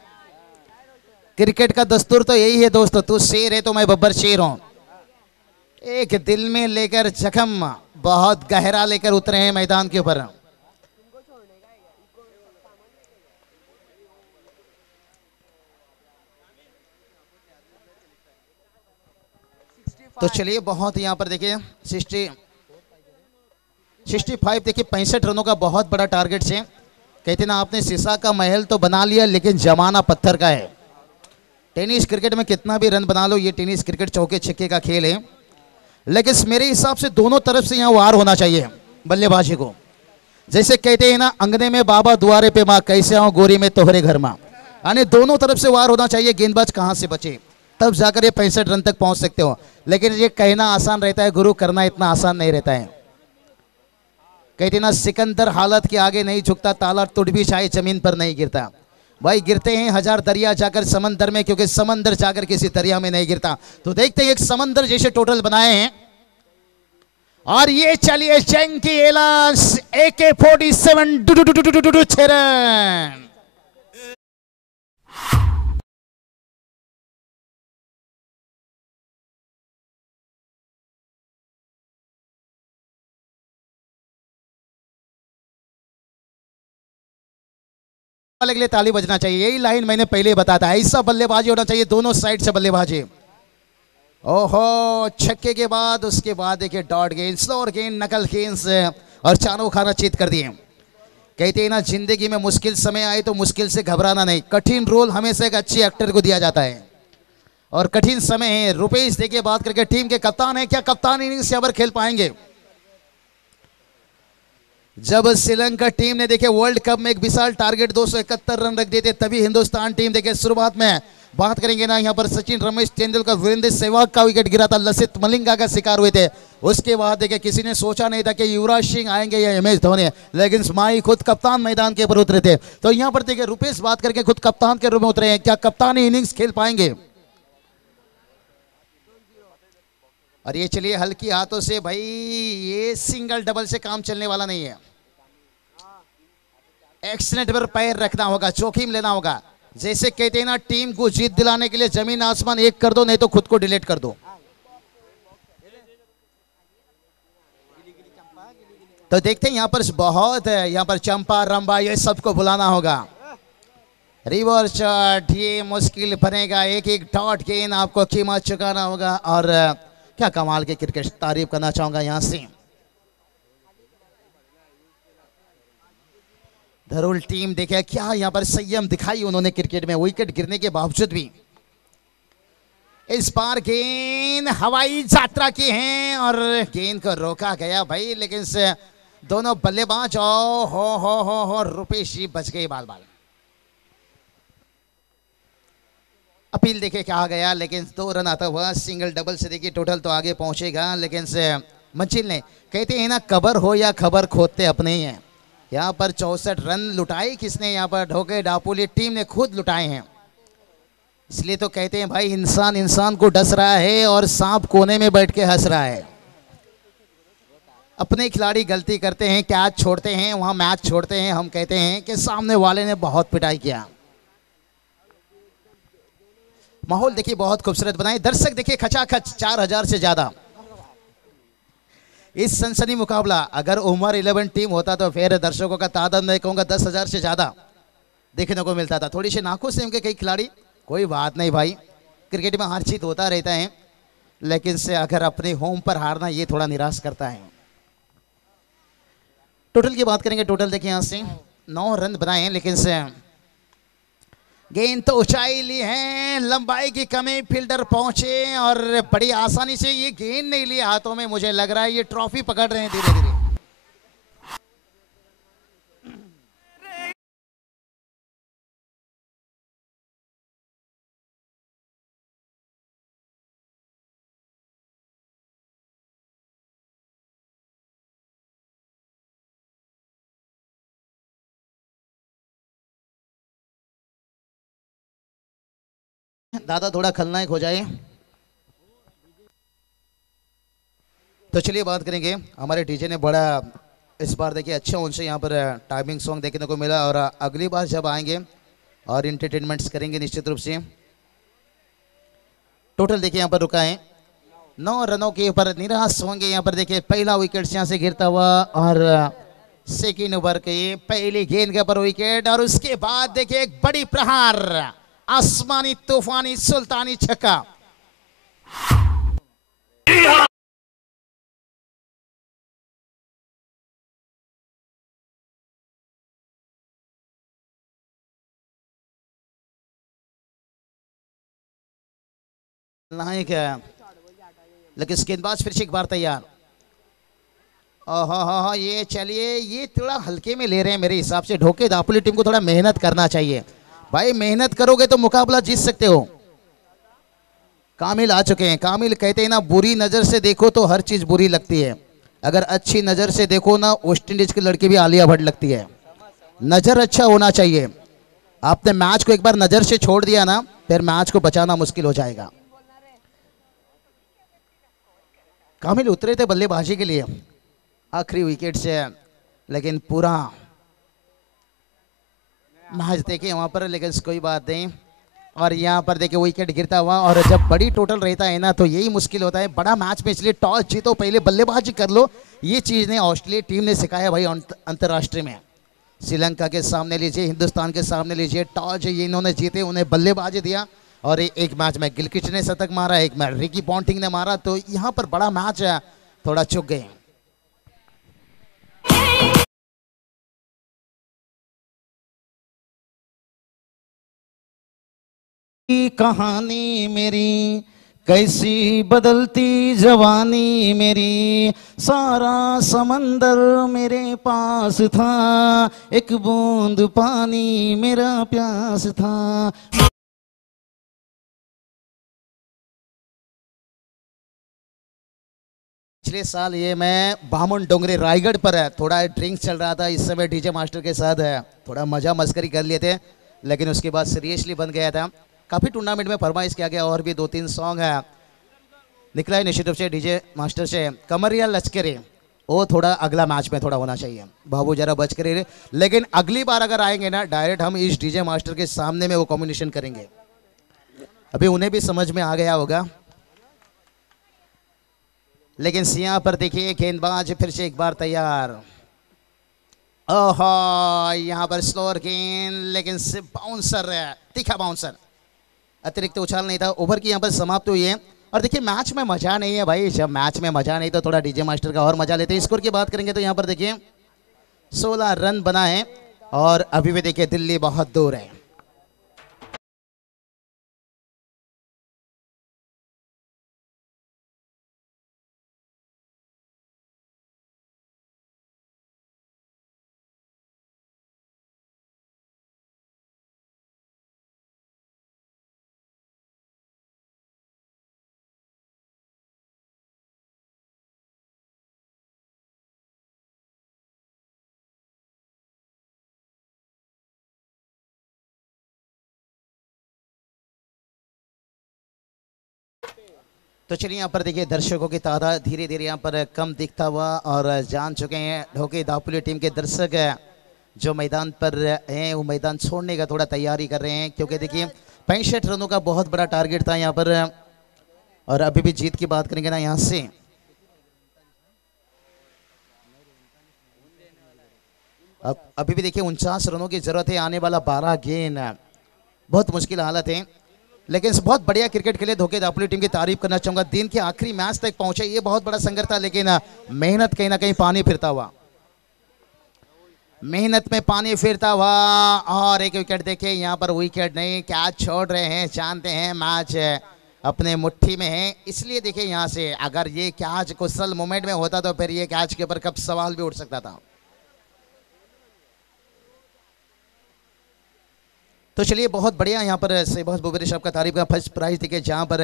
क्रिकेट का दस्तूर तो यही है दोस्तों, तू शेर है तो मैं बब्बर शेर हूं। एक दिल में लेकर जख्म बहुत गहरा लेकर उतरे हैं मैदान के ऊपर। तो चलिए बहुत यहाँ पर देखिए 65 देखिए 65 रनों का बहुत बड़ा टारगेट है। कहते ना, आपने शीशा का महल तो बना लिया, लेकिन जमाना पत्थर का है। टेनिस क्रिकेट में कितना भी रन बना लो, ये टेनिस क्रिकेट चौके छक्के का खेल है, लेकिन मेरे हिसाब से दोनों तरफ से यहाँ वार होना चाहिए बल्लेबाजी को। जैसे कहते हैं ना, अंगने में बाबा दुआरे पे माँ, कैसे आओ गोरी में तोहरे घर माँ, यानी दोनों तरफ से वार होना चाहिए। गेंदबाज कहाँ से बचे, तब जाकर ये 65 रन तक पहुंच सकते हो। लेकिन ये कहना आसान रहता है, गुरु करना इतना आसान नहीं रहता है। कहते ना, सिकंदर हालत के आगे नहीं झुकता, ताला टूट भी चाहे जमीन पर नहीं गिरता। भाई गिरते हैं 1000 दरिया जाकर समंदर में, क्योंकि समंदर जाकर किसी दरिया में नहीं गिरता। तो देखते हैं एक समंदर जैसे टोटल बनाए हैं। और ये चलिए जंग की ऐलान, AK-47 6 रन। वाले के लिए ताली बजना चाहिए। यही लाइन मैंने पहले बताया था, ऐसा बल्लेबाजी होना चाहिए, दोनों साइड से बल्लेबाजी। ओहो, छक्के के बाद उसके बाद देखिए डॉट गेंद, स्लोअर गेंद, नकल गेंद और चारों खाना चित कर दिए। कहते हैं ना, जिंदगी में मुश्किल समय आए तो मुश्किल से घबराना नहीं। कठिन रोल हमेशा एक अच्छे एक्टर को दिया जाता है और कठिन समय है। रुपेश देखिए बात करके टीम के कप्तान है, क्या कप्तान इनिंग्स यहाँ पर खेल पाएंगे? जब श्रीलंका टीम ने देखे वर्ल्ड कप में एक विशाल टारगेट 271 रन रख देते, तभी हिंदुस्तान टीम देखे शुरुआत में बात करेंगे ना, यहाँ पर सचिन, रमेश तेंदुलकर, वीरेंद्र सहवाग का विकेट गिरा था, लसित मलिंगा का शिकार हुए थे। उसके बाद देखे किसी ने सोचा नहीं था कि युवराज सिंह आएंगे या MS धोनी, लेकिन माही खुद कप्तान मैदान के ऊपर उतरे थे। तो यहाँ पर देखिए रुपेश बात करके खुद कप्तान के रूप में उतरे हैं, क्या कप्तानी इनिंग्स खेल पाएंगे? और ये चलिए हल्की हाथों से भाई, ये सिंगल डबल से काम चलने वाला नहीं है। एक्सीलेंट पर पैर रखना होगा, जोखिम लेना होगा। जैसे कहते हैं ना, टीम को जीत दिलाने के लिए जमीन आसमान एक कर दो, नहीं तो खुद को डिलीट कर दो। तो देखते हैं यहाँ पर बहुत है, यहाँ पर चंपा रंबा ये सबको बुलाना होगा। रिवर्स शॉट ये मुश्किल बनेगा, एक एक डॉट गेंद आपको कीमत चुकाना होगा। और क्या कमाल के क्रिकेट, तारीफ करना चाहूंगा यहां से। धरुल टीम देखे क्या यहाँ पर संयम दिखाई उन्होंने क्रिकेट में, विकेट गिरने के बावजूद भी। इस बार गेंद हवाई यात्रा की है और गेंद को रोका गया भाई, लेकिन से दोनों बल्लेबाज हो रुपेश जी बच गए बाल बाल। अपील देखे क्या आ गया, लेकिन 2 रन आता हुआ सिंगल डबल से देखिए टोटल तो आगे पहुंचेगा, लेकिन से मंजिल ने कहते हैं ना, कबर हो या खबर खोदते अपने ही हैं। यहाँ पर 64 रन लुटाए किसने? यहाँ पर ढोके डापुली टीम ने खुद लुटाए हैं। इसलिए तो कहते हैं भाई, इंसान इंसान को डस रहा है और सांप कोने में बैठ के हंस रहा है। अपने खिलाड़ी गलती करते हैं, कैच छोड़ते हैं, वहां मैच छोड़ते हैं, हम कहते हैं कि सामने वाले ने बहुत पिटाई किया। माहौल देखिए बहुत खूबसूरत बनाए, दर्शक देखिए खचाखच 4000 से ज्यादा। इस सनसनी मुकाबला अगर उमर 11 टीम होता तो फिर दर्शकों का तादाद मैं कहूंगा 10,000 से ज्यादा देखने को मिलता था। थोड़ी सी नाखुश है उनके कई खिलाड़ी, कोई बात नहीं भाई, क्रिकेट में हार जीत होता रहता है, लेकिन से अगर अपने होम पर हारना ये थोड़ा निराश करता है। टोटल की बात करेंगे, टोटल देखिए यहां से 9 रन बनाए हैं, लेकिन से गेंद तो ऊंचाई ली है, लंबाई की कमी, फील्डर पहुंचे और बड़ी आसानी से ये गेंद नहीं ली हाथों में। मुझे लग रहा है ये ट्रॉफी पकड़ रहे हैं धीरे धीरे। दादा थोड़ा खलनायक हो जाए। तो चलिए बात करेंगे, हमारे डीजे ने बड़ा इस बार देखिए अच्छा उनसे यहाँ पर टाइमिंग सॉन्ग देखने को मिला, और अगली बार जब आएंगे और इंटरटेनमेंट्स करेंगे निश्चित रूप से। टोटल देखिए यहाँ पर रुका है 9 रनों के ऊपर निराश होंगे। यहाँ पर देखिए पहला विकेट यहाँ से गिरता हुआ और सेकेंड ओवर के पहली गेंद के ऊपर विकेट, और उसके बाद देखिए एक बड़ी प्रहार, आसमानी तूफानी सुल्तानी छक्का। नायक है, लेकिन गेंदबाज फिर से एक बार तैयार। ओहो, ये चलिए ये थोड़ा हल्के में ले रहे हैं मेरे हिसाब से। ढोके दापुली टीम को थोड़ा मेहनत करना चाहिए भाई, मेहनत करोगे तो मुकाबला जीत सकते हो। कामिल आ चुके हैं। कामिल कहते हैं ना, बुरी नजर से देखो तो हर चीज बुरी लगती है, अगर अच्छी नजर से देखो ना, वेस्ट इंडीज की लड़की भी आलिया भट्ट लगती है। नजर अच्छा होना चाहिए। आपने मैच को एक बार नजर से छोड़ दिया ना, फिर मैच को बचाना मुश्किल हो जाएगा। कामिल उतरे थे बल्लेबाजी के लिए आखिरी विकेट से, लेकिन पूरा मैच देखे वहां पर, लेकिन कोई बात नहीं। और यहाँ पर देखिए विकेट गिरता हुआ, और जब बड़ी टोटल रहता है ना तो यही मुश्किल होता है बड़ा मैच में, इसलिए टॉस जीतो, पहले बल्लेबाजी कर लो। ये चीज ने ऑस्ट्रेलिया टीम ने सिखाया भाई अंतरराष्ट्रीय में। श्रीलंका के सामने लीजिए, हिंदुस्तान के सामने लीजिए, टॉस ये इन्होंने जीते, उन्हें बल्लेबाजी दिया और एक मैच में गिलक्रिस्ट ने शतक मारा, एक मैच रिकी पॉन्टिंग ने मारा, तो यहाँ पर बड़ा मैच थोड़ा चुक गए। कहानी मेरी कैसी बदलती जवानी मेरी, सारा समंदर मेरे पास था, एक बूंद पानी मेरा प्यास था। पिछले साल ये मैं बामन डोंगरे रायगढ़ पर है, थोड़ा ड्रिंक्स चल रहा था, इस समय डीजे मास्टर के साथ है, थोड़ा मजा मस्करी कर लिए थे, लेकिन उसके बाद सीरियसली बन गया था। काफ़ी टूर्नामेंट में फरमाइश किया गया और भी 2-3 सॉन्ग है, निकला है निश्चित रूप से डीजे मास्टर से। कमरिया लश्करी वो थोड़ा अगला मैच में थोड़ा होना चाहिए, बाबू जरा बच कर रहे, लेकिन अगली बार अगर आएंगे ना डायरेक्ट हम इस डीजे मास्टर के सामने में वो कॉम्बिनेशन करेंगे। अभी उन्हें भी समझ में आ गया होगा। लेकिन यहाँ पर देखिए गेंदबाज फिर से एक बार तैयार। ओहो, यहाँ पर स्लोअर गेंद, लेकिन बाउंसर, तीखा बाउंसर, अतिरिक्त उछाल नहीं था। ओवर की यहाँ पर समाप्त हुई है। और देखिए मैच में मजा नहीं है भाई, जब मैच में मजा नहीं तो थोड़ा डीजे मास्टर का और मजा लेते हैं। स्कोर की बात करेंगे तो यहाँ पर देखिए 16 रन बना है और अभी भी देखिए दिल्ली बहुत दूर है। तो चलिए यहाँ पर देखिए दर्शकों की तादाद धीरे धीरे यहाँ पर कम दिखता हुआ और जान चुके हैं। ढोके दापुली टीम के दर्शक जो मैदान पर हैं वो मैदान छोड़ने का थोड़ा तैयारी कर रहे हैं, क्योंकि देखिए 65 रनों का बहुत बड़ा टारगेट था यहाँ पर। और अभी भी जीत की बात करेंगे ना यहाँ से, अब अभी भी देखिए 49 रनों की जरूरत है, आने वाला 12 गेंद, बहुत मुश्किल हालत है। लेकिन बहुत बढ़िया क्रिकेट खेले धोखे दापुली टीम की तारीफ करना चाहूंगा। दिन के आखिरी मैच तक पहुंचे, ये बहुत बड़ा संघर्ष था, लेकिन मेहनत कहीं ना कहीं पानी फिरता हुआ, मेहनत में पानी फिरता हुआ। और एक विकेट देखिए यहाँ पर, विकेट नहीं कैच छोड़ रहे हैं, जानते हैं मैच अपने मुट्ठी में है, इसलिए देखिए यहाँ से अगर ये कैच कुशल मोमेंट में होता तो फिर ये कैच के ऊपर कब सवाल भी उठ सकता था। तो चलिए बहुत बढ़िया यहाँ पर सेबास बुबेरी साहब का तारीफ का फर्स्ट प्राइज देखिए, जहाँ पर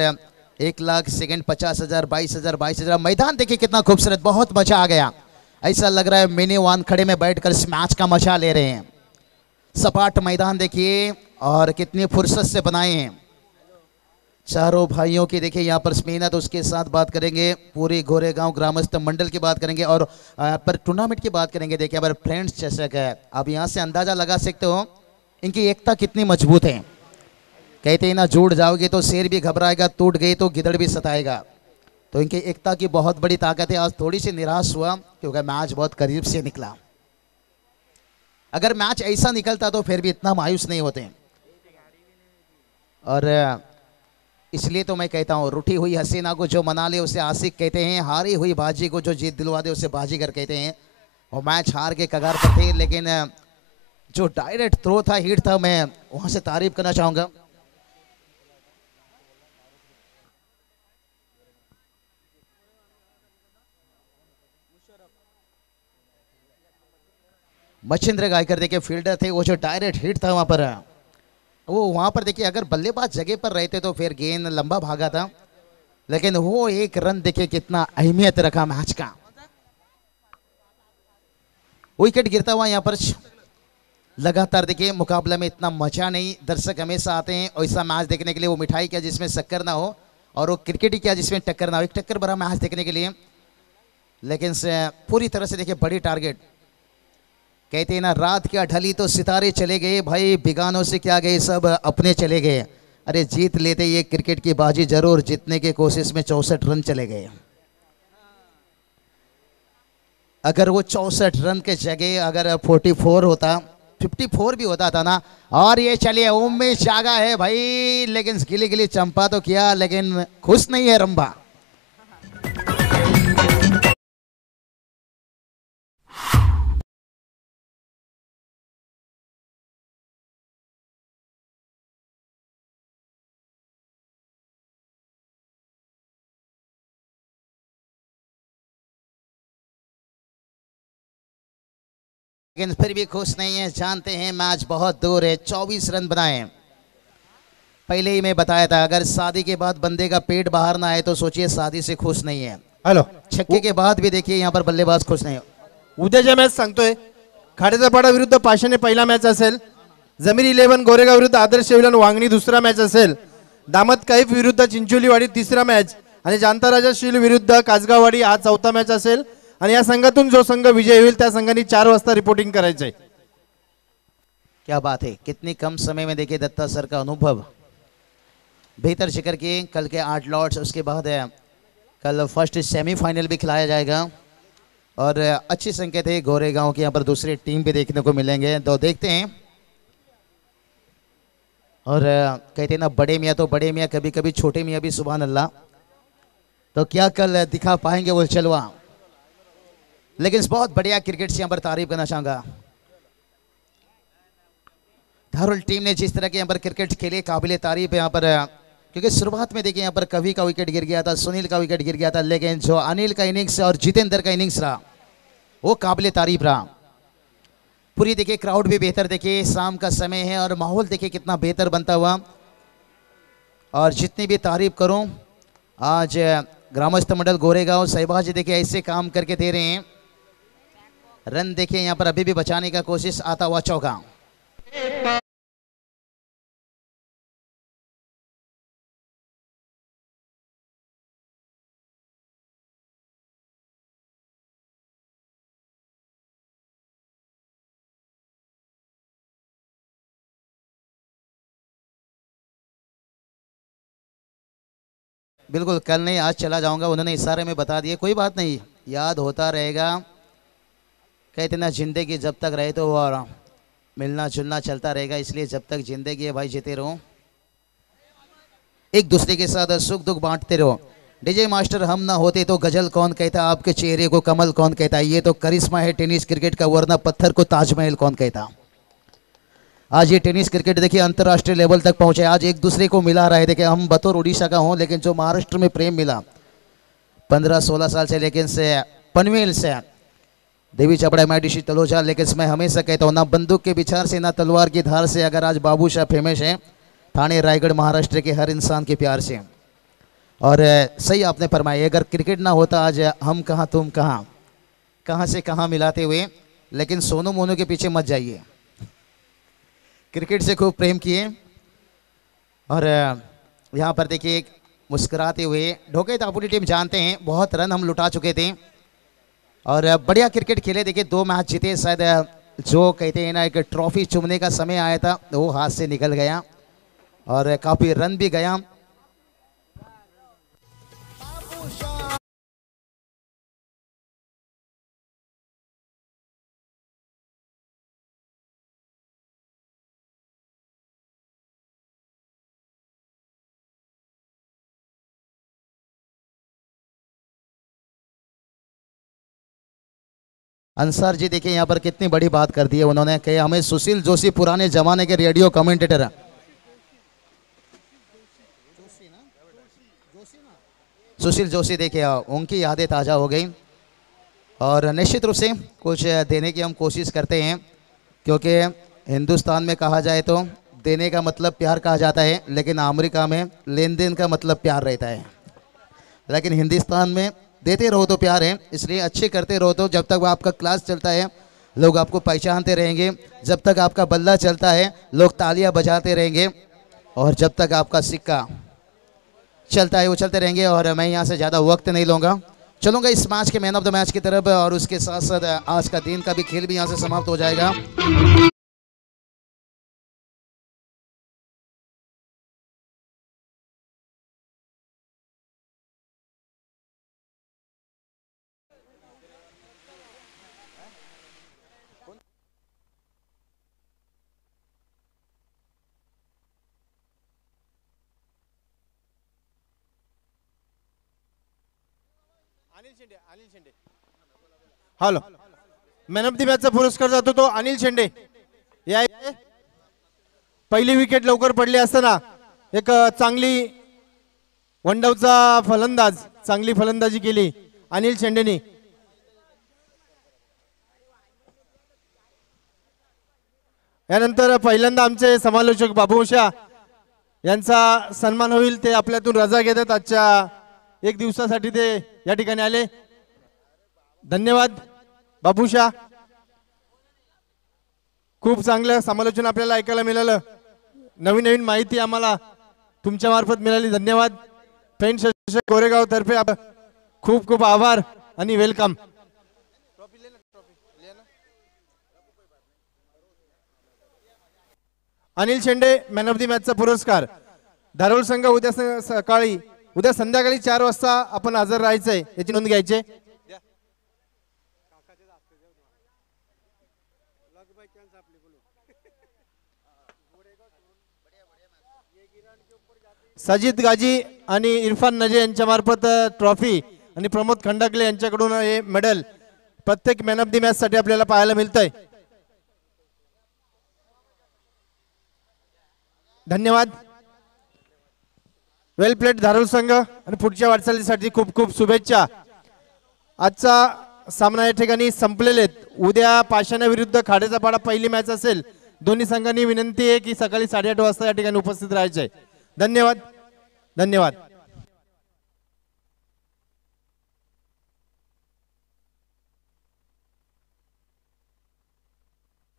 1 लाख सेकंड, 50,000, 22,000, 22,000। मैदान देखिए कितना खूबसूरत, बहुत मजा आ गया। ऐसा लग रहा है मिनी वन खड़े में बैठकर इस मैच का मजा ले रहे हैं। सपाट मैदान देखिए और कितनी फुर्सत से बनाए हैं चारों भाइयों की। देखिए यहाँ पर मेहनत, उसके साथ बात करेंगे पूरी गोरेगांव ग्रामस्थ मंडल की बात करेंगे और पर टूर्नामेंट की बात करेंगे। देखिए अगर फ्रेंड्स जैसा है, आप यहाँ से अंदाजा लगा सकते हो इनकी एकता कितनी मजबूत है। कहते हैं ना, जुड़ जाओगे तो शेर भी घबराएगा, टूट गई तो गिदड़ भी सताएगा। तो इनकी एकता की बहुत बड़ी ताकत है। आज थोड़ी सी निराश हुआ क्योंकि मैच बहुत करीब से निकला। अगर मैच ऐसा निकलता तो फिर भी इतना मायूस नहीं होते। और इसलिए तो मैं कहता हूँ, रूठी हुई हसीना को जो मना ले उसे आशिक कहते हैं, हारी हुई बाजी को जो जीत दिलवा दे उसे बाजीगर कहते हैं। और मैच हार के कगार पर थे, लेकिन जो डायरेक्ट थ्रो था, हिट था, मैं वहां से तारीफ करना चाहूंगा। मच्छिंद्र गायकर देखिए फील्डर थे, वो जो डायरेक्ट हिट था वहां पर, वो वहां पर देखिए अगर बल्लेबाज जगह पर रहते तो फिर गेंद लंबा भागा था, लेकिन वो एक रन देखिए कितना अहमियत रखा मैच का। विकेट गिरता हुआ यहाँ पर लगातार देखिए मुकाबला में इतना मजा नहीं। दर्शक हमेशा आते हैं ऐसा मैच देखने के लिए, वो मिठाई क्या जिसमें शक्कर ना हो और वो क्रिकेट ही क्या जिसमें टक्कर ना हो, एक टक्कर भरा मैच देखने के लिए। लेकिन पूरी तरह से देखिए बड़ी टारगेट, कहते हैं ना रात क्या ढली तो सितारे चले गए, भाई बिगानों से क्या गए सब अपने चले गए। अरे जीत लेते ये क्रिकेट की बाजी, जरूर जीतने की कोशिश में 64 रन चले गए। अगर वो 64 रन के जगह अगर 44 होता, 54 भी होता था ना। और ये चलिए उम्मीद जागा है भाई, लेकिन गिली गिली चंपा तो किया, लेकिन खुश नहीं है रंभा। लेकिन फिर भी खुश नहीं है, जानते हैं मैच बहुत दूर है। 24 रन बनाए। पहले ही मैं बताया था, अगर शादी के बाद बंदे का पेट बाहर ना आए तो सोचिए शादी से खुश नहीं है। हॅलो, छक्के के बाद भी देखिए यहाँ पर बल्लेबाज खुश नहीं। उद्याच्या मॅच सांगतोय. खाडेचापाडा विरुद्ध पाषाणे पहिला मॅच असेल. जमीर 11 गोरेगाव विरुद्ध आदर्श विलन वांगणी दुसरा मॅच असेल. दामत कैफ विरुद्ध चिंचोलीवाडी तिसरा मॅच आणि जांता राजा शील विरुद्ध कासगाववाडी हा चौथा मॅच असेल. आणि या संघातून जो संघ विजय होईल त्या संघाने 4 वाजता रिपोर्टिंग करायचंय. क्या बात है, कितनी कम समय में देखिए दत्ता सर का अनुभव बेहतर जिक्र किए। कल के 8 लॉट्स, उसके बाद कल फर्स्ट सेमीफाइनल भी खिलाया जाएगा और अच्छी संकेत है गोरेगांव की, यहाँ पर दूसरी टीम भी देखने को मिलेंगे, तो देखते हैं। और कहते हैं ना बड़े मियाँ तो बड़े मियाँ, कभी कभी छोटे मियाँ भी सुभान अल्लाह। तो क्या कल दिखा पाएंगे वो चलवा। लेकिन बहुत बढ़िया क्रिकेट से यहाँ पर तारीफ करना चाहूँगा। धारुल टीम ने जिस तरह के यहाँ पर क्रिकेट खेले, काबिले तारीफ है यहाँ पर। क्योंकि शुरुआत में देखिए यहाँ पर कवि का विकेट गिर गया था, सुनील का विकेट गिर गया था, लेकिन जो अनिल का इनिंग्स और जितेंद्र का इनिंग्स रहा वो काबिले तारीफ रहा। पूरी देखिए क्राउड भी बेहतर, देखिए शाम का समय है और माहौल देखिए कितना बेहतर बनता हुआ। और जितनी भी तारीफ करूं, आज ग्रामस्थ मंडल गोरेगांव सहबाज देखिए ऐसे काम करके दे रहे हैं। रन देखिए यहाँ पर अभी भी बचाने का कोशिश, आता हुआ चौका। बिल्कुल कल नहीं आज चला जाऊंगा, उन्होंने इशारे में बता दिया, कोई बात नहीं, याद होता रहेगा। कहते ना जिंदगी जब तक रहे तो और मिलना जुलना चलता रहेगा, इसलिए जब तक जिंदगी है भाई जीते रहो, एक दूसरे के साथ सुख दुख बांटते रहो। डीजे मास्टर हम ना होते तो गजल कौन कहता, आपके चेहरे को कमल कौन कहता, ये तो करिश्मा है टेनिस क्रिकेट का, वरना पत्थर को ताजमहल कौन कहता। आज ये टेनिस क्रिकेट देखिए अंतर्राष्ट्रीय लेवल तक पहुंचे, आज एक दूसरे को मिला रहे। देखिए हम बतौर उड़ीसा का हूं, लेकिन जो महाराष्ट्र में प्रेम मिला 15-16 साल से, लेकिन से पनवेल से देवी चपड़ा मैडिशी तलोजा, लेकिन मैं हमेशा कहता हूँ ना बंदूक के विचार से ना तलवार की धार से, अगर आज बाबूशाह फेमस है थाने रायगढ़ महाराष्ट्र के हर इंसान के प्यार से। और सही आपने फरमाया, अगर क्रिकेट ना होता आज हम कहाँ तुम कहाँ, कहाँ से कहाँ मिलाते हुए। लेकिन सोनू मोनू के पीछे मत जाइए, क्रिकेट से खूब प्रेम किए। और यहाँ पर देखिए मुस्कुराते हुए ढोके दापुरी टीम, जानते हैं बहुत रन हम लुटा चुके थे और बढ़िया क्रिकेट खेले। देखिए 2 मैच जीते, शायद जो कहते हैं ना एक ट्रॉफी चूमने का समय आया था वो हाथ से निकल गया और काफ़ी रन भी गया। अंसार जी देखिए यहाँ पर कितनी बड़ी बात कर दी है उन्होंने, कहा हमें सुशील जोशी पुराने जमाने के रेडियो कमेंटेटर है। सुशील जोशी देखिए उनकी यादें ताज़ा हो गई और निश्चित रूप से कुछ देने की हम कोशिश करते हैं, क्योंकि हिंदुस्तान में कहा जाए तो देने का मतलब प्यार कहा जाता है, लेकिन अमेरिका में लेन देन का मतलब प्यार रहता है। लेकिन हिंदुस्तान में देते रहो तो प्यार है, इसलिए अच्छे करते रहो तो जब तक वो आपका क्लास चलता है लोग आपको पहचानते रहेंगे, जब तक आपका बल्ला चलता है लोग तालियां बजाते रहेंगे, और जब तक आपका सिक्का चलता है वो चलते रहेंगे। और मैं यहाँ से ज़्यादा वक्त नहीं लूँगा, चलूँगा इस मैच के मैन ऑफ द मैच की तरफ, और उसके साथ साथ आज का दिन का भी खेल भी यहाँ से समाप्त हो जाएगा। हॅलो, मॅन ऑफ द मॅचचा पुरस्कार जातो तो अनिल शेंडे. या पहिली विकेट लवकर पडली असताना एक चांगली वनडाऊचा फलंदाज, चांगली फलंदाजी केली अनिल शेंडेनी. यानंतर पहिल्यांदा आमचे समालोचक बाबूशा यांचा सन्मान होईल. ते आपल्यातून रजा घेतात, आजच्या एक दिवसासाठी ते या ठिकाणी आले. धन्यवाद बाबूशा. खूप चांगलं समालोचन आपल्याला ऐकायला मिळालं. नवीन नवीन माहिती आम्हाला तुमच्या मार्फत मिळाली. धन्यवाद. फ्रेंड्स कोरेगाव तर्फे खूप खूप आभार आणि welcome. Anil Shende man of the मॅचचा पुरस्कार. धारोळ संघ उद्या संध्याकाळी 4 वाजता आपण हजर राहायचंय, याची नोंद घ्यायची. साजिद गाजी आणि इरफान नजे यांच्या मार्फत ट्रॉफी आणि प्रमोद खंडाकले यांच्याकडून हे मेडल प्रत्येक मॅन ऑफ द मॅच साठी आपल्याला पाहायला मिळतंय. धन्यवाद. वेल प्लेट धारोळ संघ आणि पुढच्या वाटचालीसाठी खूप खूप शुभेच्छा. आजचा सामना या ठिकाणी संपलेले आहेत. उद्या पाषाणा विरुद्ध खाडेचा पाडा पहिली मॅच असेल. दोन्ही संघांनी विनंती आहे की सकाळी 8:30 वाजता या ठिकाणी उपस्थित राहायचे. धन्यवाद. धन्यवाद.